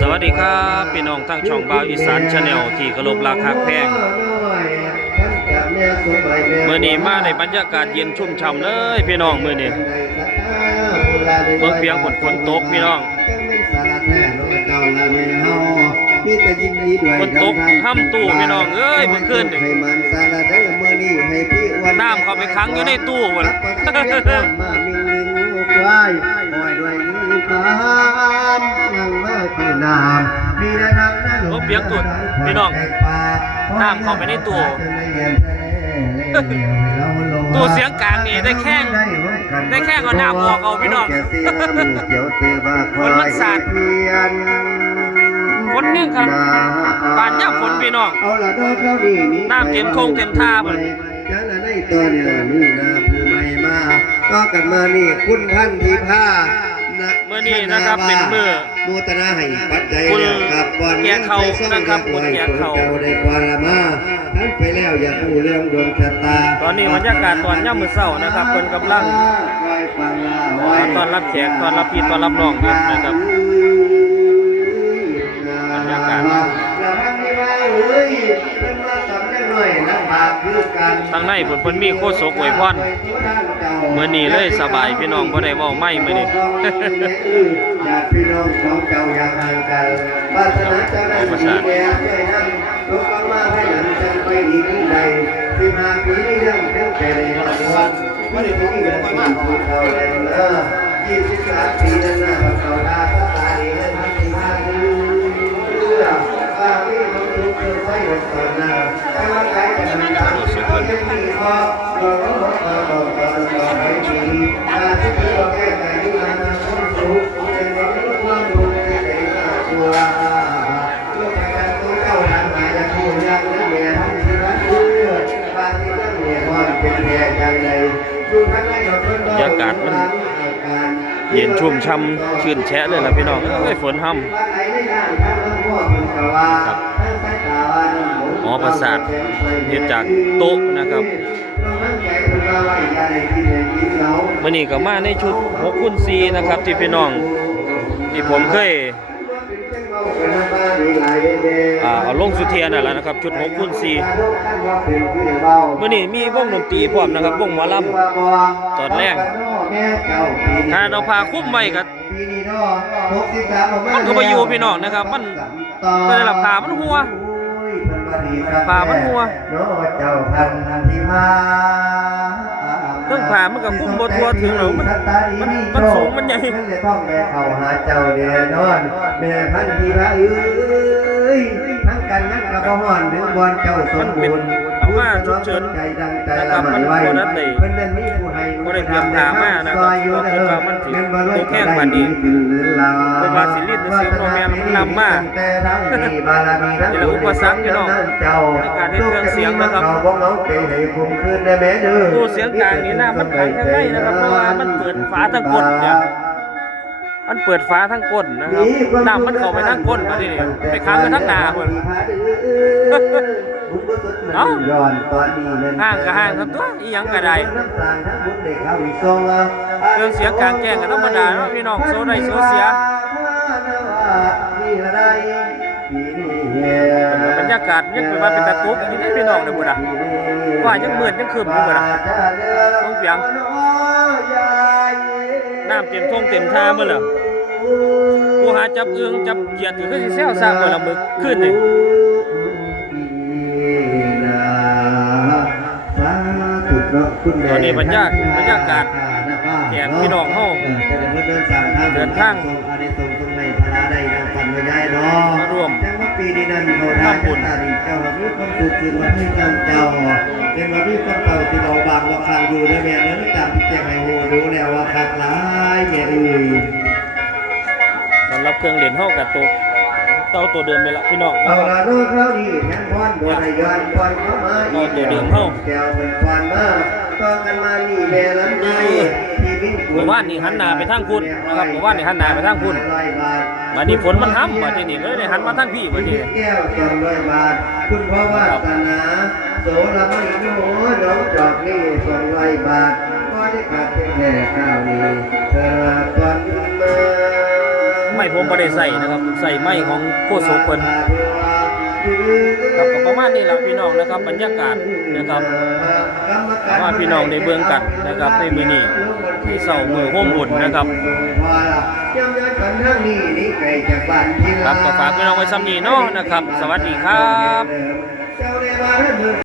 สวัสดีครับพี่น้องทั้งช่องบาวอีสานชาแนลที่เคารพราคาแพงเมื่อนี้มาในบรรยากาศเย็นชุ่มฉ่ำเลยพี่น้องเมื่อนี้เบิ่งเพียงฝนฝนตกพี่น้องฝนตกห้ำตู้พี่น้องเอ้ยเมื่อคืนนี่น้ำเข้าไปขังอยู่ในตู้หมด มามิงลิงควายปล่อยด้วยมือคามนั่งมาคือน้ำมีแต่น้ำนั่งโอ้เปียกตุ่นพี่น้องน้ำเข้าไปในตู้ตู้เสียงกลางนี่ได้แข้งได้แข้งเอาน้ำออกเอาพี่น้องฝนมันสาดฝนแห้งครับบานย่ำฝนพี่น้องเอาละดอกเรานี่นี่น้ำเต็มโคงเต็มท่าหมดจังละใน ตัวนี่ล่ะนี่นาผู้ใหม่มาก็กันมานี่คุณพันธีพานะมื้อนี้นะครับเป็นมื้อมูตนาให้ปัจจัยคุณแล้วครับก่อนแกะเขานะครับคุณแกะเขาเจ้าได้ปรมาท่านไปแล้วอย่าพูดเรื่องดวงชะตา ตอนนี้บรรยากาศตอนย่ำมื้อเช้านะครับเพิ่นกำลังตอนรับแขกตอนรับพี่ตอนรับน้องอยู่นะครับบรรยากาศ ทางในเพิ่นเพิ่นมีโคศกอวยพรมื้อนี้เลยสบายพี่น้องบ่ได้เว้าไม่มื้อนี้ญาติพี่น้องของเจ้าอยากห่างกันวาสนาเจ้านั้นดีแก่ด้วยนั้นลูกมาให้หลังจันไปอีกที่ใดสิบห้าปีนี้ยังเพิ่งแต่ในหอดวันไม่ได้ปีนี้เวลาที่สุดเขาแล้วนะยี่สิบสามปีนั้นนะเขาดาก็ตาดีให้พันธีห้าดื้อว่าพี่น้องทุกคนใช้เงินก่อนนะแต่ว่าใครจะทำตามเขาจะมีพอต่อต่อต่อต่อต่อต่อไปดีมาที่ที่เราแก้ไขที่มานะคนสุขเป็นวันที่ความรู้ในใจน่ากลัวเพื่อประกันตัวเจ้าทางหาจะพูดยังนั่นแหละทั้งที่รักเพื่ อบางที่นั่นเนี่ยว่าเป็นแย่จังเลยดูทั้งในเราเพิ่งบรรยากาศมันเย็นชุ่มช่ำชื่นแฉะเลยล่ะพี่น้องเอ้ยฝนห่ครับ หอประสาทเฮ็ดจากโต๊ะนะครับมื้อนี้ก็มาในชุด6คูณ4นะครับ ที่พี่น้อง ที่ผมเคยอ่าเอาลงสุเทียนแหละนะครับ ชุด6คูณ4มื้อนี้มีวงดนตรีพร้อมนะครับวงหมอลำตอนแรกถ้าเราพาคุ้มไว้ก็มันก็บ่อยู่พี่น้องนะครับ มันก็ได้รับผ้ามันหัว ผ้ามันหัวเจ้าพันธิมาเครื่องผ้ามันก็คุ้มบ่ทั่วถึงหรอกมันมันมันสูงมันใหญ่มันเลยต้องแม่เข้าหาเจ้าแน่นอนแม่พันธิมาเอ้ยทั้งกันนั้นกับบ่ฮ้อนถึงบอนเจ้าสมบูรณ์เอา มาฉุกเฉินใจดังใจละมันไว้นะครับมันบ่ได้เพิ่นนั้นมีผู้ให้บ่ได้เตรียมผ้ามานะครับซอยอยู่เด้อเพราะว่ามันสิแม่นบ่รวยตกแห้งกว่านี้ก็ได้ดีลาเพิ่นว่าสิลิ้นซื่อๆบ่แม่มันนำมาแต่ทั้งมีบารมีทั้งนี่แหละอุปสรรคพี่น้องในการเฮ็ดเครื่องเสียงนะครับเราเก๋ให้คุ้มคืนได้แม่ด้อตู้เสียงกลางนี่นะมันขังข้างในนะครับเพราะว่ามันเปิดฝาทั้งกดเนี่ยมันเปิดฟ้าทั้งก้นนะครับน้ำมันเข้าไปทั้งก้นมาที่นี่ไปค้างไปทั้งนาเพิ่น เอาย้อนตอนนี้นั่นห้างก็ห้างครับตัวอีหยังก็ได้เครื่องเสียงกลางแจ้งก็ธรรมดาเนาะพี่น้องโซได้โซเสียบรรยากาศยังเป็นว่าเป็นตะตุกอยู่ที่พี่น้องเด้อบ่ล่ะว่ายังเมืดยังครึมอยู่บ่ล่ะเบิ่งเปียงน้ำเต็มท่งเต็มท่าเมื่อล่ะผู้หาจับเอื้องจับเกียดถือคือสิแซวซ่ากบ่อละมึกขึ้นนี่ ตอนนี้บรรยากบรรยากาศแขกพี่น้องเฮาเดินทางมาร่วมจังว่าปีนี้นั้นเขาได้บุญเจ้ามีความสุขคืนวันให้เจ้าเจ้าเป็นวันที่ความเก่าที่เราบางว่าคางอยู่ในแม่เนื้อจำแจ้งให้โหรู้แล้วว่าคักหลายแม่เอ้ยสำหรับเครื่องเล่นเฮากับตัว เต้าตัวเดิมนี่ละพี่น้องเอาละน้องเขาดีแทนพรบัวได้ย้อนพรเข้ามาอีกแก้วเป็นพรมาต่อกันมานี่แม่ลำไยที่วิ่งหมู่บ้านนี่หันหน้าไปทางคุณนะครับหมู่บ้านนี่หันหน้าไปทางคุณร้อยบาทบัดนี้ฝนมันห้ำบัดนี้ก็เลยได้หันมาทางพี่บัดนี้แก้วสองร้อยบาท คุณพ่อวาสนาโสระไม่โน้น้องจอกนี่สองร้อยบาทพอได้ขาดแค่ข้าวนี้เธอ ตอนมไม่ได้ใส่นะครับใส่ไม้ของโคศกเพิ่นครับก็ประมาณนี้ล่ะพี่น้องนะครับบรรยากาศนะครับว่าพี่น้องได้เบิ่งกันนะครับในมือนี้ที่เสาร์มื้อโฮมบุญนะครับครับก็ฝากพี่น้องไว้ซ้ำนี้เนาะนะครับ สวัสดีครับ